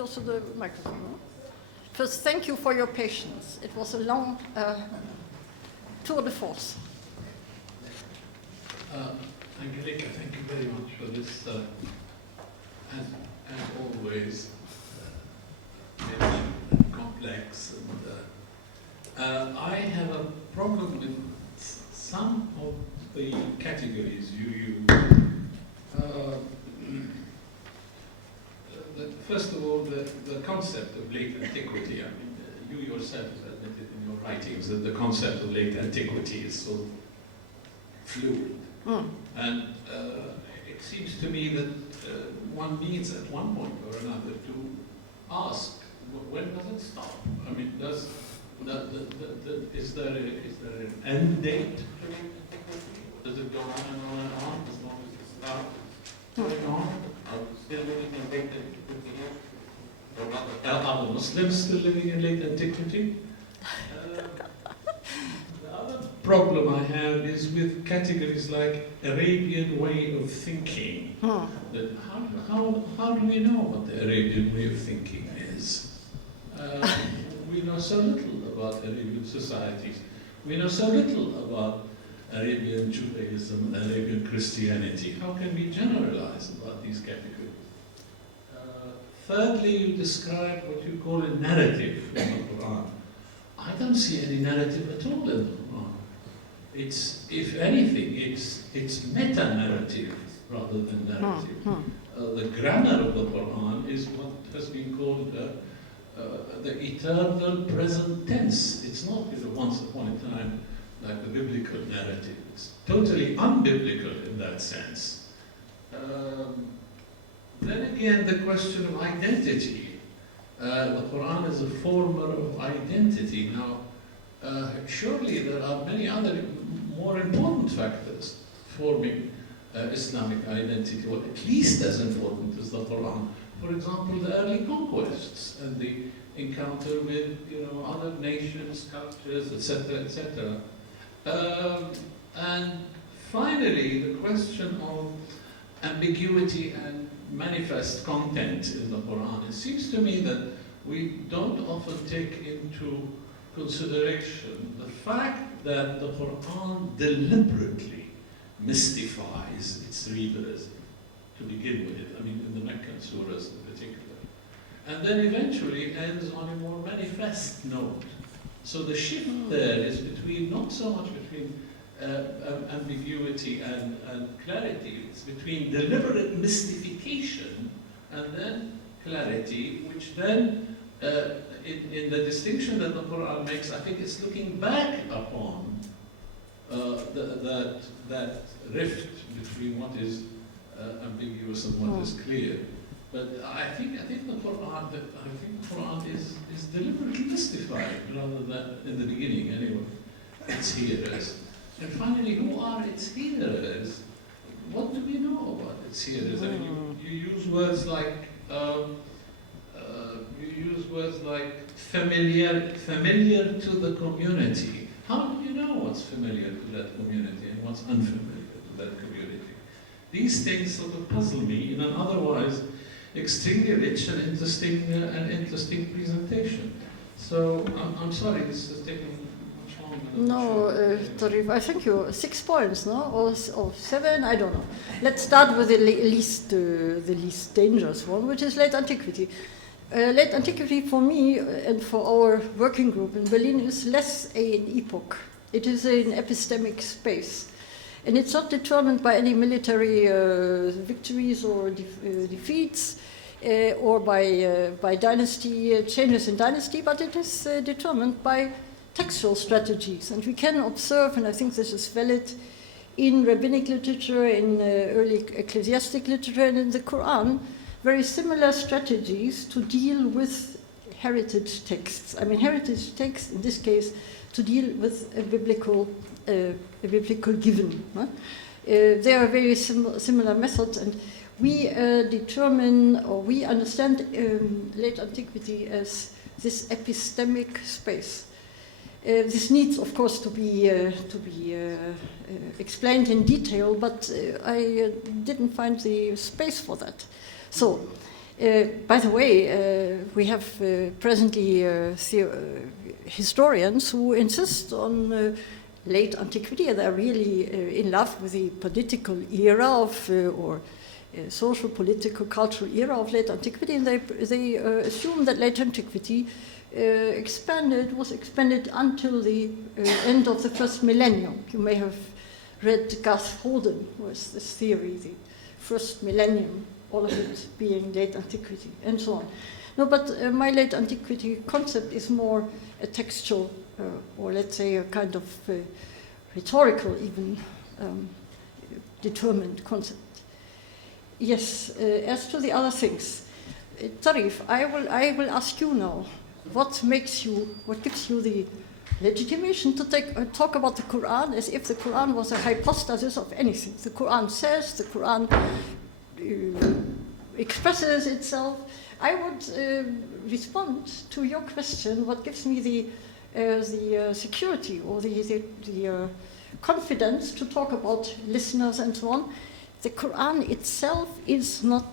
close to the microphone. No? First, thank you for your patience. It was a long tour de force. Angelika, thank you very much for this, as always, complex. And I have a problem with some of the categories you use. First of all, the concept of late antiquity. I mean, you yourself admitted in your writings that the concept of late antiquity is so fluid. And it seems to me that one needs at one point or another to ask, when does it stop? I mean, is there an end date to late antiquity? Does it go on and on and on as long as it's not going on? Are we still living in late antiquity here? Are the Muslims still living in late antiquity? The other problem I have is with categories like Arabian way of thinking. That how do we know what the Arabian way of thinking is? We know so little about Arabian societies. We know so little about Arabian Judaism and Arabian Christianity. How can we generalize about these categories? Thirdly, you describe what you call a narrative in the Quran. I don't see any narrative at all in the Quran. It's, if anything, it's meta-narrative rather than narrative. The grammar of the Quran is what has been called the eternal present tense. It's not once upon a time like the biblical narrative. It's totally unbiblical in that sense. Then again, the question of identity. The Quran is a former of identity. Now, surely there are many other more important factors forming Islamic identity, or at least as important as the Quran. For example, the early conquests and the encounter with other nations, cultures, etc., etc. And finally, the question of ambiguity and manifest content in the Quran. It seems to me that we don't often take into consideration the fact that the Quran deliberately mystifies its readers to begin with. I mean, in the Meccan surahs in particular. And then eventually ends on a more manifest note. So the shift there is between, not so much between ambiguity and clarity, it's between deliberate mystification and then clarity, which then, in the distinction that the Quran makes, I think it's looking back upon that rift between what is ambiguous and what is clear. But I think the Quran is deliberately mystified rather than in the beginning anyway. Its hearers. And finally, who are its hearers? What do we know about its hearers? I mean, you use words like familiar to the community. How do you know what's familiar to that community and what's unfamiliar to that community? These things sort of puzzle me in an otherwise extremely rich and interesting presentation. So I'm sorry, this is taking much longer than No, I thank you. 6 points, no, or 7, I don't know. Let's start with the least dangerous one, which is late antiquity. Late antiquity for me and for our working group in Berlin is less an epoch. It is an epistemic space. And it's not determined by any military victories or defeats or by dynasty changes in dynasty, but it is determined by textual strategies. And we can observe, and I think this is valid, in rabbinic literature, in early ecclesiastic literature, and in the Quran, very similar strategies to deal with heritage texts. I mean, heritage texts, in this case, to deal with a biblical given. Huh? They are very similar methods, and we determine, or we understand late antiquity as this epistemic space. This needs, of course, to be explained in detail, but I didn't find the space for that. So, By the way, we have presently historians who insist on late antiquity. They're really in love with the political era of, or social, political, cultural era of late antiquity, and they assume that late antiquity was expanded until the end of the first millennium. You may have read Garth Holden, was this theory, the first millennium, all of it being late antiquity, and so on. No, but my late antiquity concept is more a textual, or let's say a kind of rhetorical, even determined concept. Yes, as to the other things, Tarif, I will ask you now, what gives you the legitimation to talk about the Quran as if the Quran was a hypostasis of anything? The Quran says, the Quran expresses itself. I would respond to your question, what gives me the security or the confidence to talk about listeners and so on. The Quran itself is no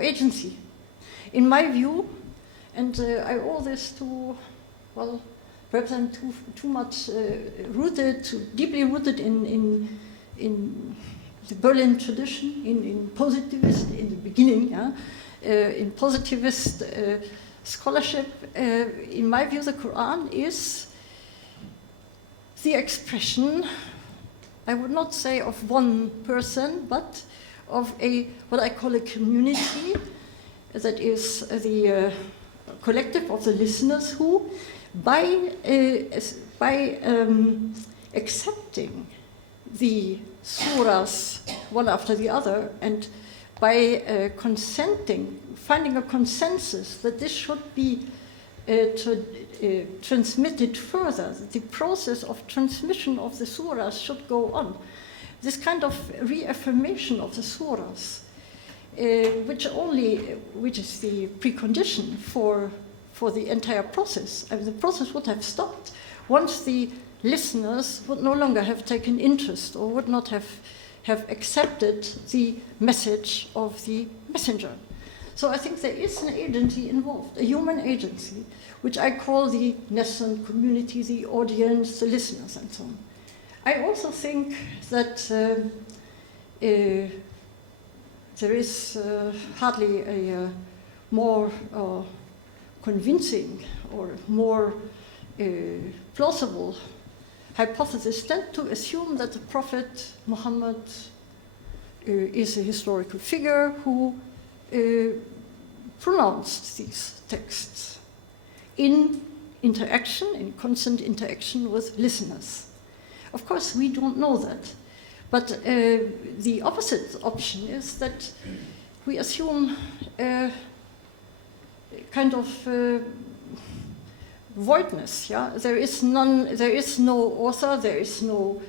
agency. In my view, and I owe this to, well, perhaps I'm too much deeply rooted in the Berlin tradition, in positivist, in the beginning, in positivist scholarship. In my view, the Quran is the expression, I would not say of one person, but of what I call a community, that is the collective of the listeners who, by accepting the surahs one after the other, and by finding a consensus that this should be transmitted further, that the process of transmission of the surahs should go on. This kind of reaffirmation of the surahs, which is the precondition for the entire process. I mean, the process would have stopped once the listeners would no longer have taken interest or would not have accepted the message of the messenger. So I think there is an agency involved, a human agency, which I call the nascent community, the audience, the listeners, and so on. I also think that there is hardly a more convincing or more plausible hypothesis than to assume that the Prophet Muhammad is a historical figure who pronounced these texts in constant interaction with listeners. Of course, we don't know that. But the opposite option is that we assume a kind of voidness. Yeah, there is no author. There is no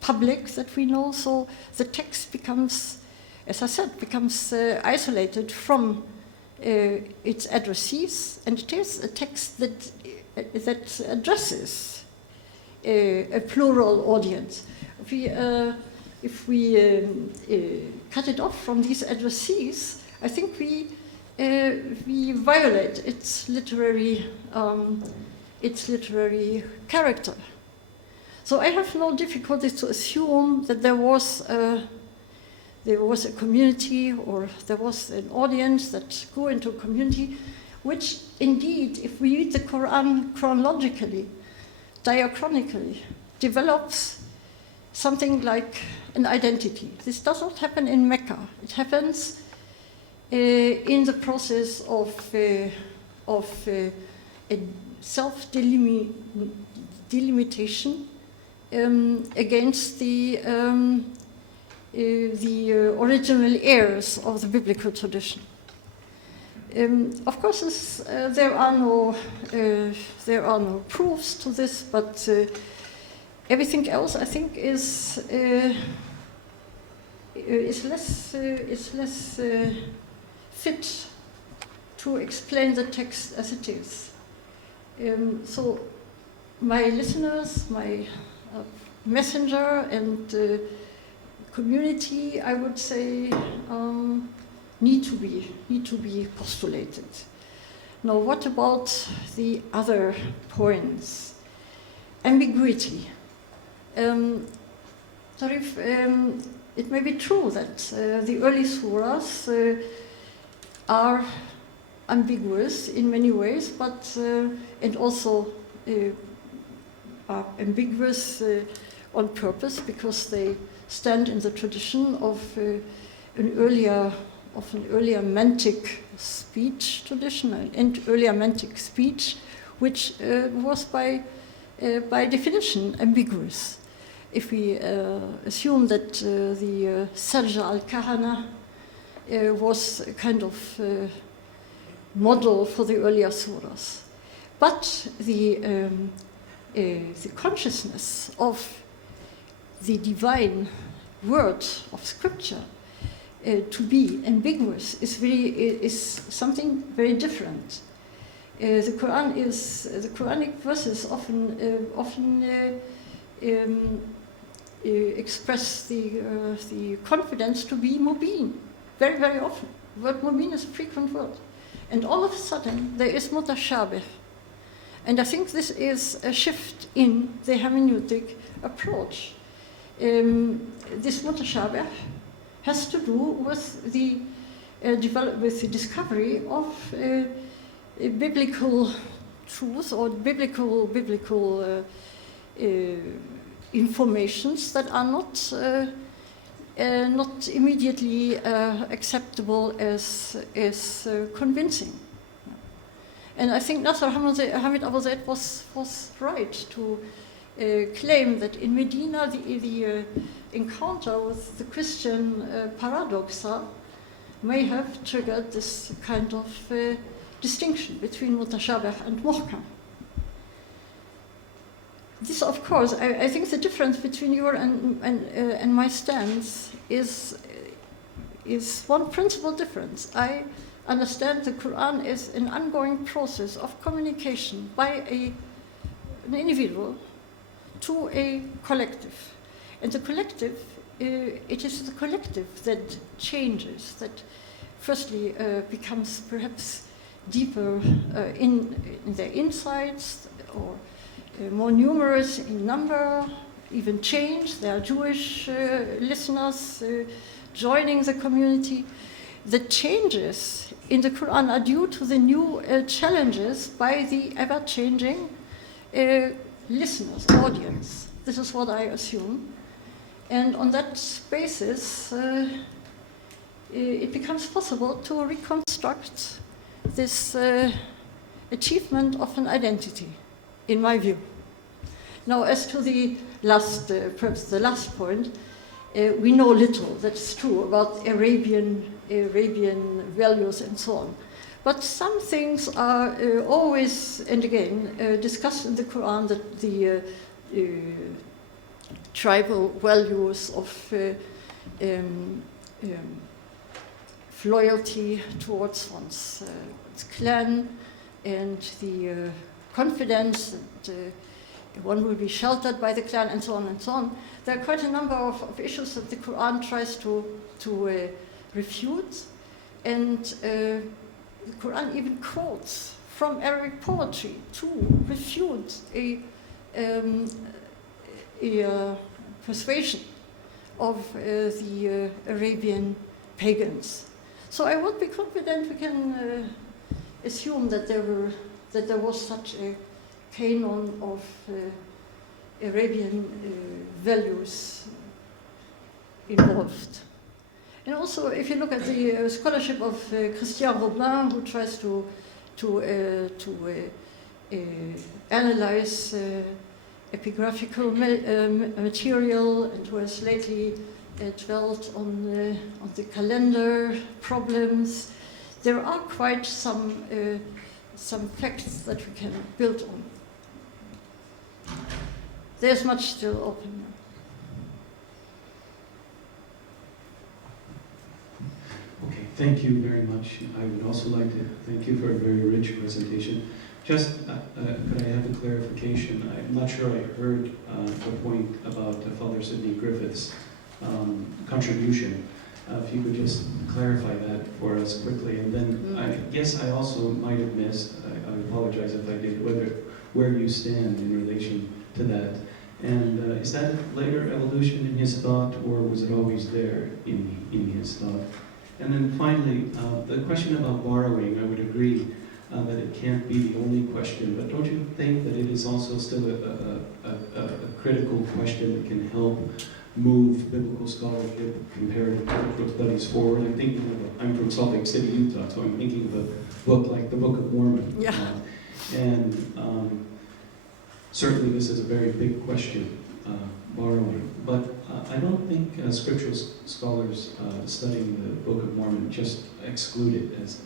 public that we know. So the text becomes, as I said, isolated from its addressees, and it is a text that addresses a plural audience. If we cut it off from these addressees, I think we violate its literary character. So I have no difficulty to assume that there was a community, or there was an audience that grew into a community, which indeed, if we read the Quran chronologically, diachronically, develops something like an identity. This does not happen in Mecca. It happens in the process of a self-delimitation against the original heirs of the biblical tradition. Of course, there are no proofs to this, but everything else, I think, is less fit to explain the text as it is. So, my listeners, my messenger, and community, I would say, need to be postulated. Now, what about the other points? Ambiguity. It may be true that the early surahs are ambiguous in many ways, but and also are ambiguous on purpose because they stand in the tradition of an earlier mantic speech tradition, and earlier mantic speech, which was by definition ambiguous. If we assume that the Sajda al-Kahana was a kind of model for the earlier surahs, but the consciousness of the divine word of scripture to be ambiguous is something very different. The Quranic verses often express the confidence to be mubin, very, very often. The word mubin is a frequent word. And all of a sudden, there is mutashabih. And I think this is a shift in the hermeneutic approach. This mutashabih has to do with the discovery of biblical truth or biblical informations that are not immediately acceptable as convincing. And I think Nasser Hamid Abu Zaid was right to claim that in Medina the encounter with the Christian paradoxa may have triggered this kind of distinction between mutashabih and muhkam. This, of course, I think the difference between your and my stance is one principal difference. I understand the Quran as an ongoing process of communication by an individual to a collective. And the collective, it is the collective that changes, that firstly becomes perhaps deeper in their insights, or more numerous in number, even change. There are Jewish listeners joining the community. The changes in the Quran are due to the new challenges by the ever-changing listeners, audience. This is what I assume. And on that basis, it becomes possible to reconstruct this achievement of an identity, in my view. Now, as to the last, perhaps the last point, we know little, that's true, about Arabian values and so on. But some things are always and again discussed in the Quran, that the tribal values of loyalty towards one's clan, and the confidence that one will be sheltered by the clan, and so on and so on. There are quite a number of issues that the Quran tries to refute, and the Quran even quotes from Arabic poetry to refute a persuasion of the Arabian pagans. So I would be confident we can assume that there was such a canon of Arabian values involved. And also, if you look at the scholarship of Christian Robin, who tries to analyze epigraphical material, and who has lately dwelt on the calendar problems, there are quite some facts that we can build on. There's much still open. Okay, thank you very much. I would also like to thank you for a very rich presentation. Just, could I have a clarification? I'm not sure I heard the point about Father Sidney Griffiths contribution. If you could just clarify that for us quickly, and then I guess I also might have missed, I apologize if I did, where you stand in relation to that. And is that a later evolution in his thought, or was it always there in his thought? And then finally, the question about borrowing, I would agree that it can't be the only question, but don't you think that it is also still a critical question that can help move biblical scholarship, comparative biblical studies forward? I'm from Salt Lake City, Utah, so I'm thinking of a book like the Book of Mormon. Yeah. And certainly this is a very big question, borrowing. But I don't think scriptural scholars studying the Book of Mormon just exclude it as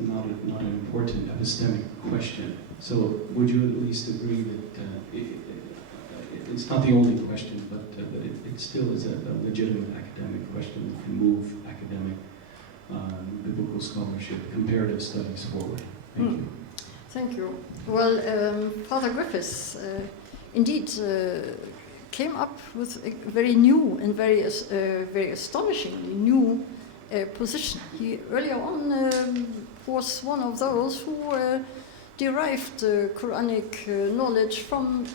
not an important epistemic question. So would you at least agree that it's not the only question, but it still is a legitimate academic question that can move academic biblical scholarship, comparative studies forward? Thank you. Thank you. Well, Father Griffiths indeed came up with a very new and very astonishingly new position. He earlier on was one of those who derived Quranic knowledge from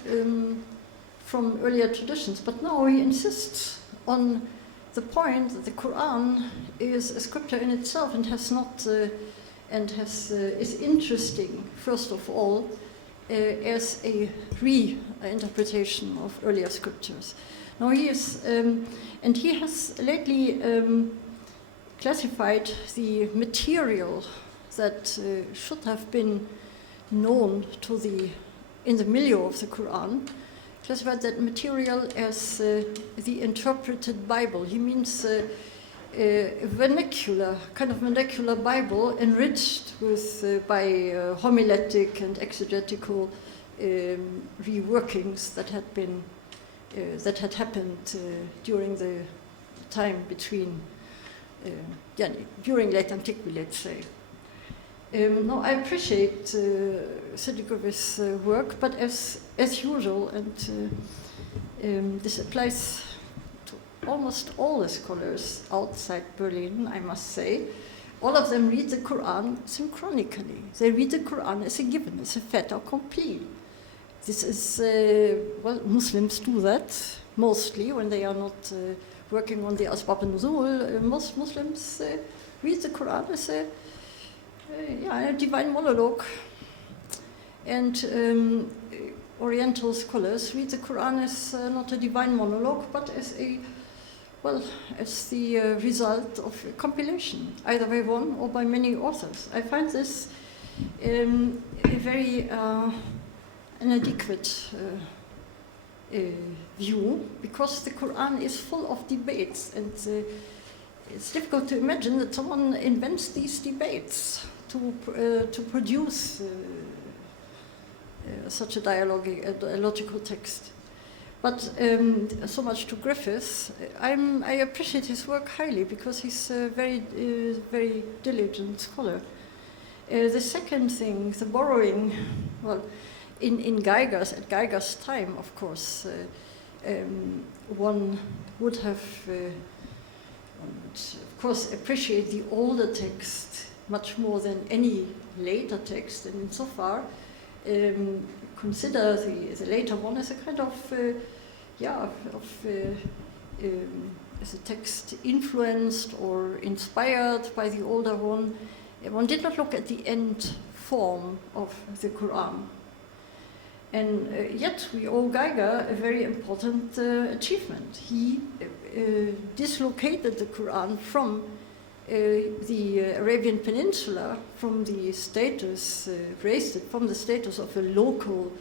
earlier traditions, but now he insists on the point that the Quran is a scripture in itself and has not is interesting, first of all, as a reinterpretation of earlier scriptures. Now he is, and he has lately classified the material that should have been known in the milieu of the Quran, classified that material as the interpreted Bible. He means a vernacular Bible enriched by homiletic and exegetical reworkings that had happened during the time between during late antiquity, let's say. No, I appreciate Sedgwick's work, but as usual, and this applies to almost all the scholars outside Berlin, I must say, all of them read the Quran synchronically. They read the Quran as a given, as a fait accompli. This is, well, Muslims do that mostly when they are not working on the Asbab al-Nuzul. Most Muslims read the Quran as a divine monologue, and Oriental scholars read the Quran as not a divine monologue, but as the result of a compilation, either by one or by many authors. I find this a very inadequate view, because the Quran is full of debates, and it's difficult to imagine that someone invents these debates to produce such a dialogical text. But so much to Griffiths. I appreciate his work highly because he's a very diligent scholar. The second thing, the borrowing, well, at Geiger's time, of course, one would have, of course, appreciate the older text much more than any later text, and insofar consider the later one as a kind of as a text influenced or inspired by the older one. One did not look at the end form of the Quran. And yet we owe Geiger a very important achievement. He dislocated the Quran from the Arabian Peninsula, from the status, raised it from the status of a local,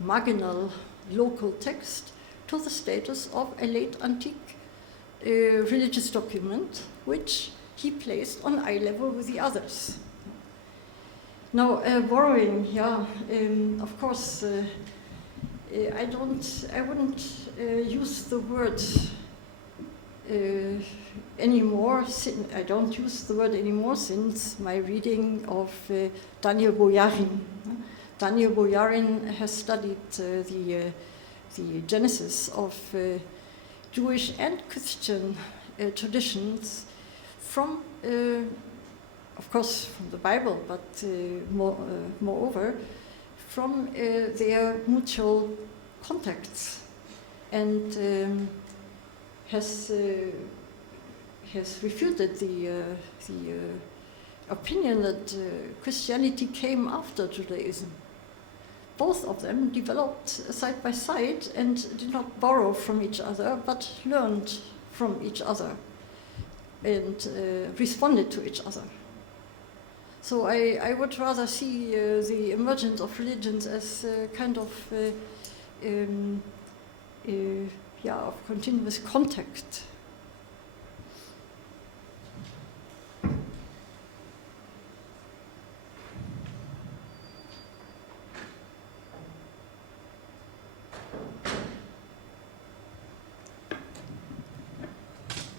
marginal, local text to the status of a late antique religious document, which he placed on eye level with the others. Now, borrowing, of course, I wouldn't use the word anymore. I don't use the word anymore since my reading of Daniel Boyarin. Daniel Boyarin has studied the genesis of Jewish and Christian traditions from, of course, from the Bible, but moreover, from their mutual contacts, and has refuted the opinion that Christianity came after Judaism. Both of them developed side by side and did not borrow from each other, but learned from each other and responded to each other. So I would rather see the emergence of religions as kind of of continuous contact.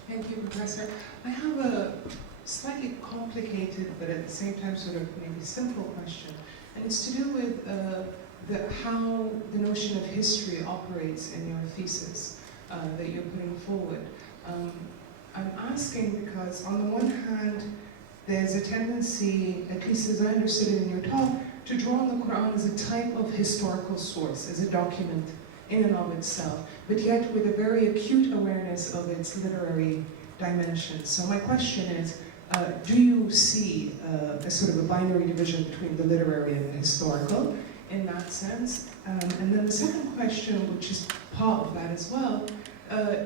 Thank you, Professor. I have a slightly complicated, but at the same time sort of maybe simple question, and it's to do with how the notion of history operates in your thesis that you're putting forward. I'm asking because on the one hand, there's a tendency, at least as I understood it in your talk, to draw on the Quran as a type of historical source, as a document in and of itself, but yet with a very acute awareness of its literary dimension. So my question is, do you see a sort of a binary division between the literary and the historical in that sense? And then the second question, which is part of that as well,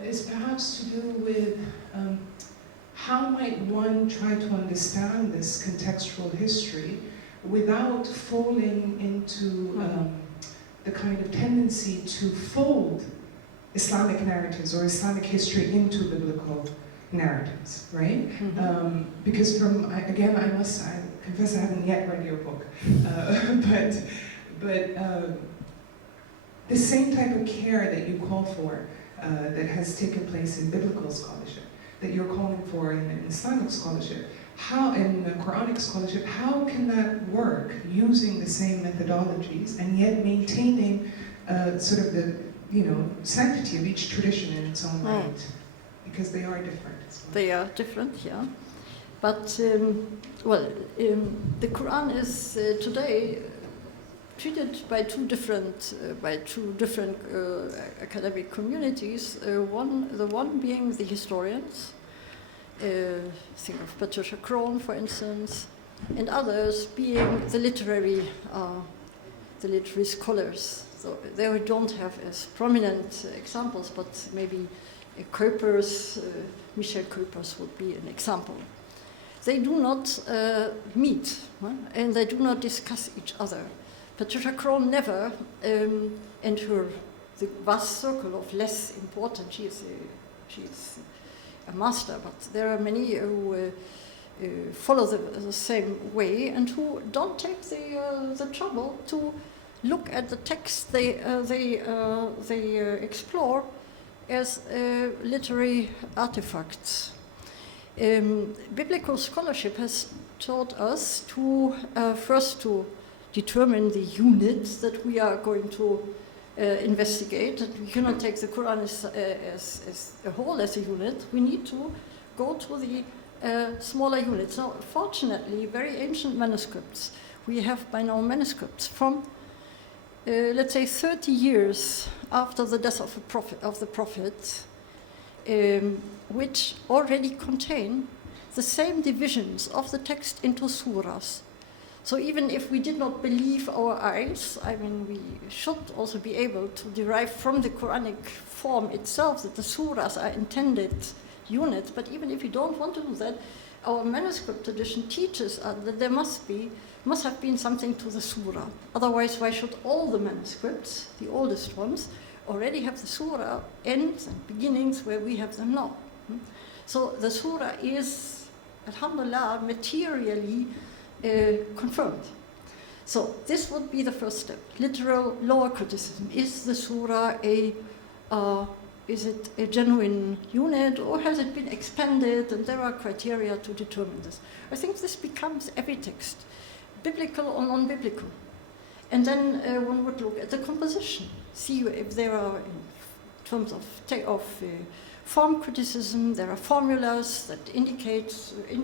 is perhaps to do with how might one try to understand this contextual history without falling into the kind of tendency to fold Islamic narratives or Islamic history into biblical narratives, right? Mm-hmm. Because I confess I haven't yet read your book, but the same type of care that you call for that has taken place in biblical scholarship, that you're calling for in Islamic scholarship, how in Quranic scholarship, how can that work using the same methodologies and yet maintaining sort of the sanctity of each tradition in its own right? Because they are different. They are different, yeah. But the Quran is today treated by two different academic communities. The one being the historians. Think of Patricia Crone, for instance, and others being the literary scholars. So there we don't have as prominent examples, but maybe Michel Kuipers would be an example. They do not meet, and they do not discuss each other. Patricia Crone never, and the vast circle of less important, she is a master, but there are many who follow the same way and who don't take the trouble to look at the text they explore as literary artifacts. Biblical scholarship has taught us to first to determine the units that we are going to investigate. We cannot take the Quran as a whole, as a unit. We need to go to the smaller units. Now, fortunately, very ancient manuscripts. We have by now manuscripts from, let's say, 30 years after the death of the prophet, which already contain the same divisions of the text into surahs. So even if we did not believe our eyes, I mean, we should also be able to derive from the Quranic form itself that the surahs are intended units. But even if you don't want to do that, our manuscript tradition teaches us that there must have been something to the surah. Otherwise, why should all the manuscripts, the oldest ones, already have the surah ends and beginnings where we have them now? So the surah is, alhamdulillah, materially confirmed. So this would be the first step. Literal lower criticism. Is the surah is it a genuine unit, or has it been expanded? And there are criteria to determine this. I think this becomes every text, biblical or non-biblical. And then one would look at the composition, see if there are terms of form criticism. There are formulas that indicate a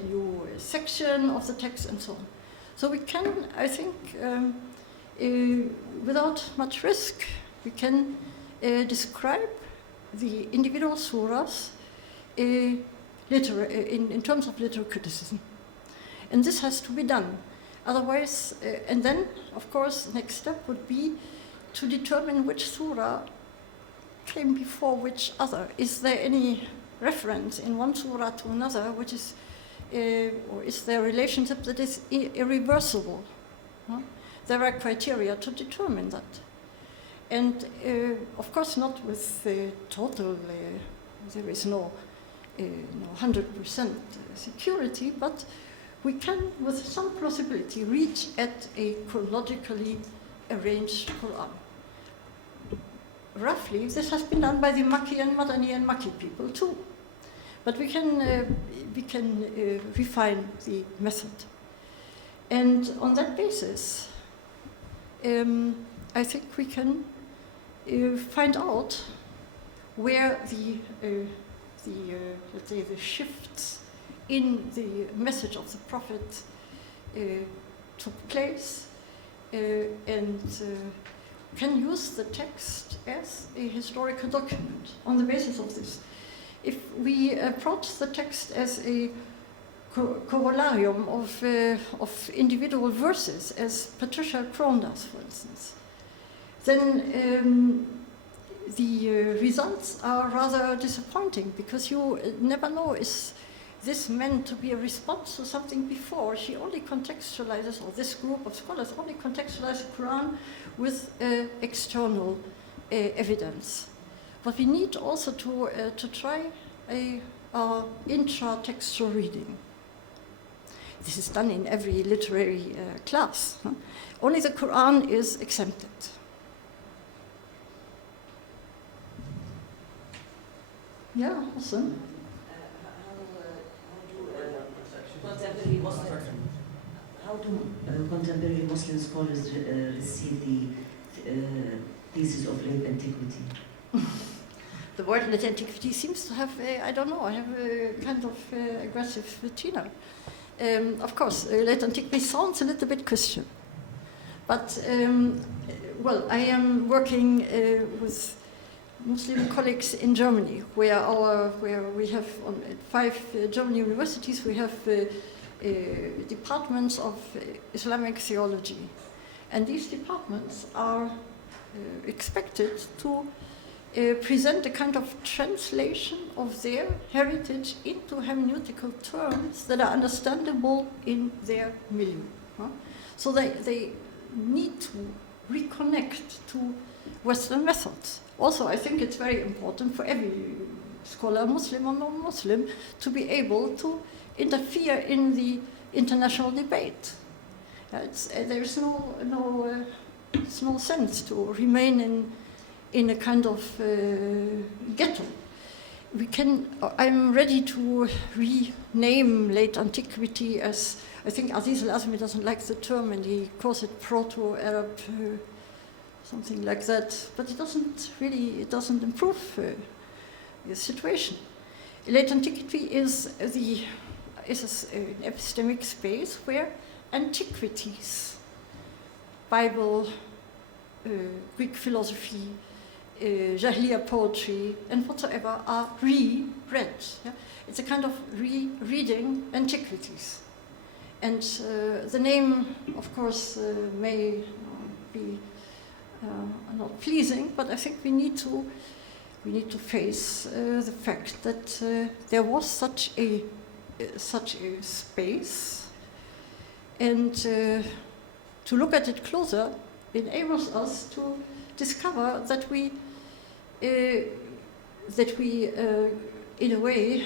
new section of the text and so on. So we can, I think, without much risk, we can describe the individual surahs in terms of literal criticism. And this has to be done. Otherwise, and then, of course, the next step would be to determine which surah came before which other. Is there any reference in one surah to another, which is, or is there a relationship that is irreversible? Huh? There are criteria to determine that. And of course not with total, there is no 100% security, but we can, with some plausibility, reach at a chronologically arranged Quran. Roughly, this has been done by the Makki and Madani and Makki people too. But we can refine the method. And on that basis, I think we can find out where let's say the shifts in the message of the Prophet took place, and can use the text as a historical document on the basis of this. If we approach the text as a corollarium of individual verses, as Patricia Crone does, for instance, then the results are rather disappointing, because you never know, is this meant to be a response to something before? She only contextualizes, or this group of scholars only contextualize the Quran with external evidence. But we need also to try a intra-textual reading. This is done in every literary class. Huh? Only the Quran is exempted. Yeah, awesome. How do contemporary Muslim scholars receive the thesis of late antiquity? The word late antiquity seems to have, I don't know, I have a kind of aggressive tenor. Of course, late antiquity sounds a little bit Christian. But, well, I am working with Muslim colleagues in Germany, where we have at 5 German universities, we have departments of Islamic theology. And these departments are expected to present a kind of translation of their heritage into hermeneutical terms that are understandable in their milieu. Huh? So they need to reconnect to Western methods. Also, I think it's very important for every scholar, Muslim or non-Muslim, to be able to interfere in the international debate. There's no sense to remain in a kind of ghetto. I'm ready to rename late antiquity as, I think Aziz al-Azmi doesn't like the term, and he calls it proto-Arab, something like that. But it doesn't improve the situation. Late antiquity is an epistemic space where antiquities, Bible, Greek philosophy, Jahiliya poetry, and whatsoever are reread. Yeah? It's a kind of rereading antiquities. And the name, of course, may be not pleasing, but I think we need to face the fact that there was such a space, and to look at it closer enables us to discover that we in a way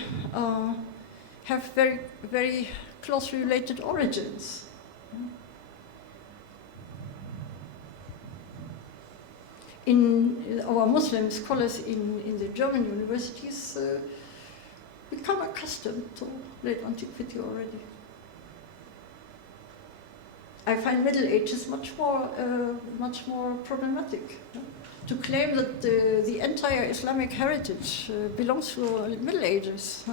have very, very closely related origins. In our Muslim scholars in the German universities become accustomed to late antiquity already. I find Middle Ages much more problematic. To claim that the entire Islamic heritage belongs to Middle Ages,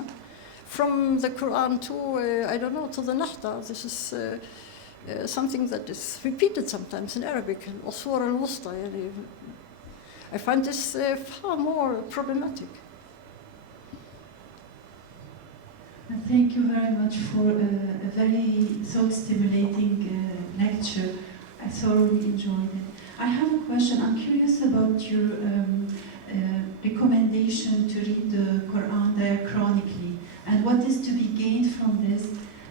from the Quran to I don't know, to the Nahda. This is something that is repeated sometimes in Arabic, or Surah al-Wusta. I find this far more problematic. Thank you very much for a very thought-stimulating lecture. I thoroughly enjoyed it. I have a question. I'm curious about your recommendation to read the Quran diachronically, and what is to be gained from this,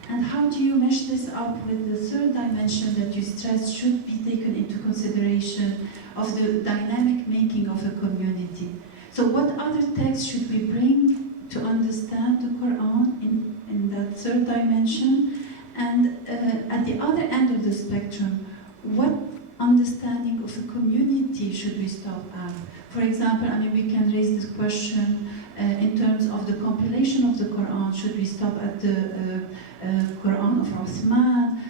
and how do you mesh this up with the third dimension that you stressed should be taken into consideration of the dynamic making of a community. So what other texts should we bring to understand the Quran in that third dimension? And at the other end of the spectrum, what understanding of a community should we stop at? For example, I mean, we can raise this question in terms of the compilation of the Quran. Should we stop at the Quran of Uthman?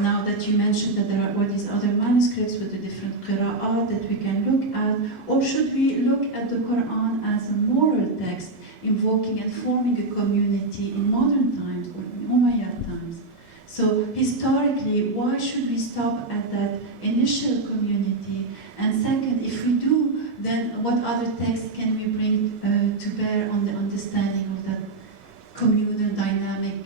Now that you mentioned that there are all these other manuscripts with the different qira'at that we can look at, or should we look at the Quran as a moral text invoking and forming a community in modern times or in Umayyad times? So historically, why should we stop at that initial community? And second, if we do, then what other texts can we bring to bear on the understanding of that communal dynamic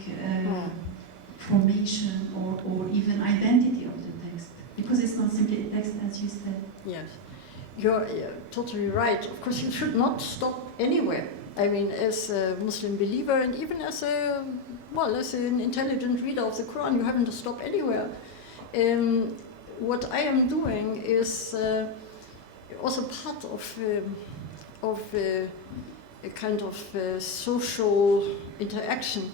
formation or even identity of the text? Because it's not simply a text, as you said. Yes, you're totally right. Of course, you should not stop anywhere. I mean, as a Muslim believer and even as an intelligent reader of the Quran, you haven't to stop anywhere. What I am doing is also part of a kind of social interaction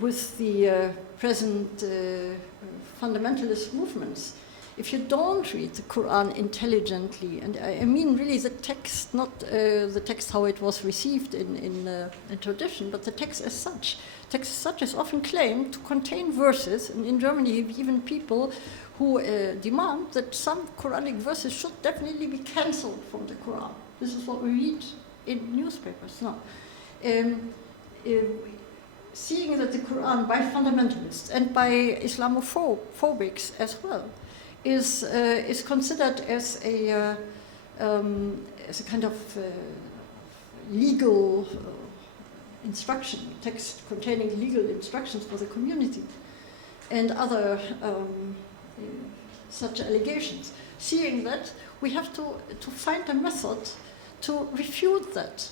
with the present fundamentalist movements. If you don't read the Quran intelligently, and I mean really the text, not the text how it was received in tradition, but the text as such. Text as such is often claimed to contain verses, and in Germany even people who demand that some Quranic verses should definitely be cancelled from the Quran. This is what we read in newspapers now. Seeing that the Quran by fundamentalists and by Islamophobics as well is considered as a kind of legal instruction, text containing legal instructions for the community, and other such allegations. Seeing that, we have to find a method to refute that.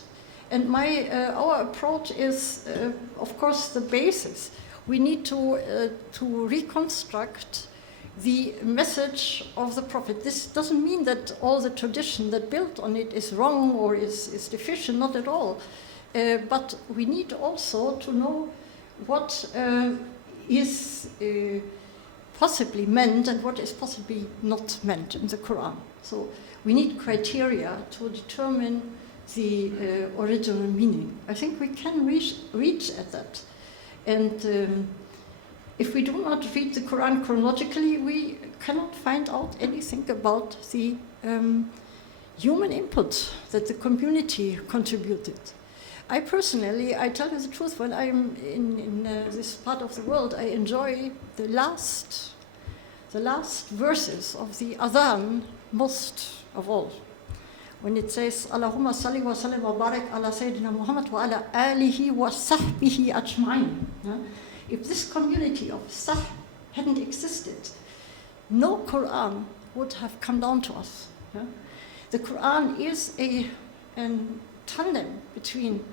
And our approach is, of course, the basis. We need to reconstruct the message of the Prophet. This doesn't mean that all the tradition that built on it is wrong or is deficient, not at all. But we need also to know what is possibly meant and what is possibly not meant in the Quran. So we need criteria to determine the original meaning. I think we can reach at that. And if we do not read the Quran chronologically, we cannot find out anything about the human input that the community contributed. I personally, I tell you the truth, when I'm in this part of the world, I enjoy the last verses of the Adhan most of all. When it says, Allahumma salli wa sallim wa barik ala Sayyidina Muhammad wa ala alihi wa sahbihi ajma'in. If this community of Sah hadn't existed, no Quran would have come down to us. The Quran is a tandem between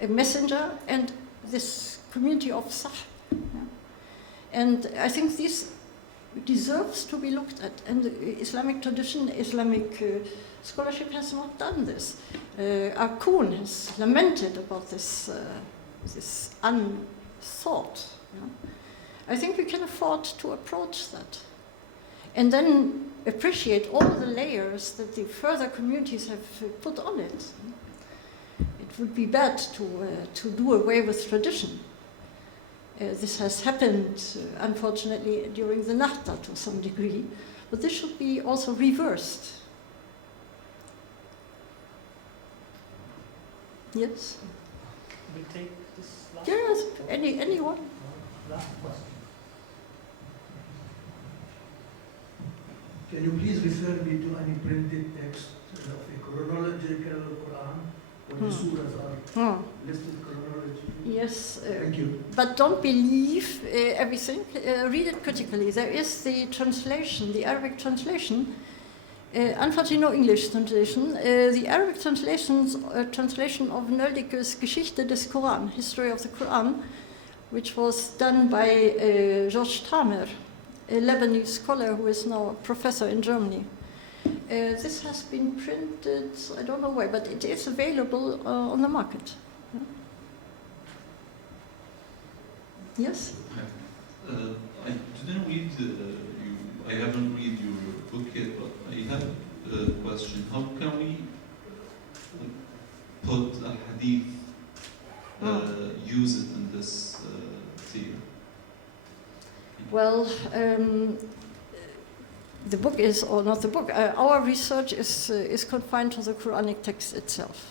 a messenger and this community of Sah. And I think this deserves to be looked at. And the Islamic tradition, Islamic scholarship has not done this. Arkun has lamented about this unthought. I think we can afford to approach that. And then appreciate all the layers that the further communities have put on it. It would be bad to do away with tradition. This has happened, unfortunately, during the Nahda to some degree, but this should be also reversed. Yes? We take this last Yes, anyone? last question. Can you please refer me to any printed text of a chronological Quran, where the surahs are listed chronologically? Yes. Thank you. But don't believe everything. Read it critically. There is the translation, the Arabic translation. Unfortunately, no English translation. The Arabic translation of Nöldekes Geschichte des Koran, History of the Quran, which was done by George Tamer, a Lebanese scholar who is now a professor in Germany. This has been printed, I don't know where, but it is available on the market. Yes? I didn't read I haven't read your book yet, but I have a question. How can we put a hadith, use it in this theory? Well, the book is, or not the book, our research is confined to the Quranic text itself.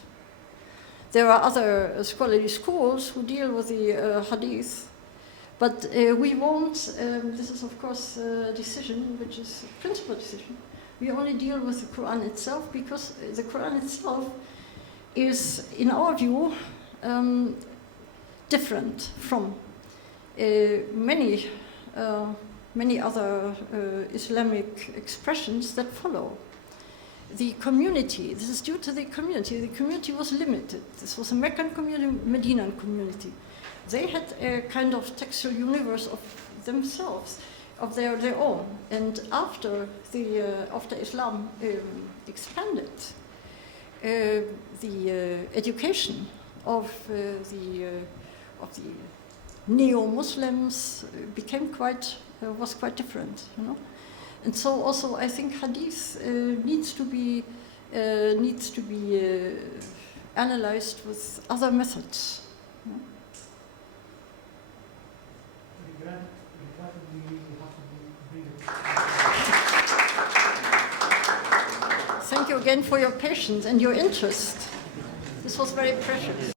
There are other scholarly schools who deal with the hadith, but we won't, this is of course a decision, which is a principal decision. We only deal with the Quran itself because the Quran itself is, in our view, different from many other Islamic expressions that follow. The community, this is due to the community was limited. This was a Meccan community, Medinan community. They had a kind of textual universe of themselves, of their own. And after Islam expanded, the education of the neo-Muslims was quite different, you know. And so also I think hadith needs to be analyzed with other methods. You know? Thank you again for your patience and your interest. This was very precious.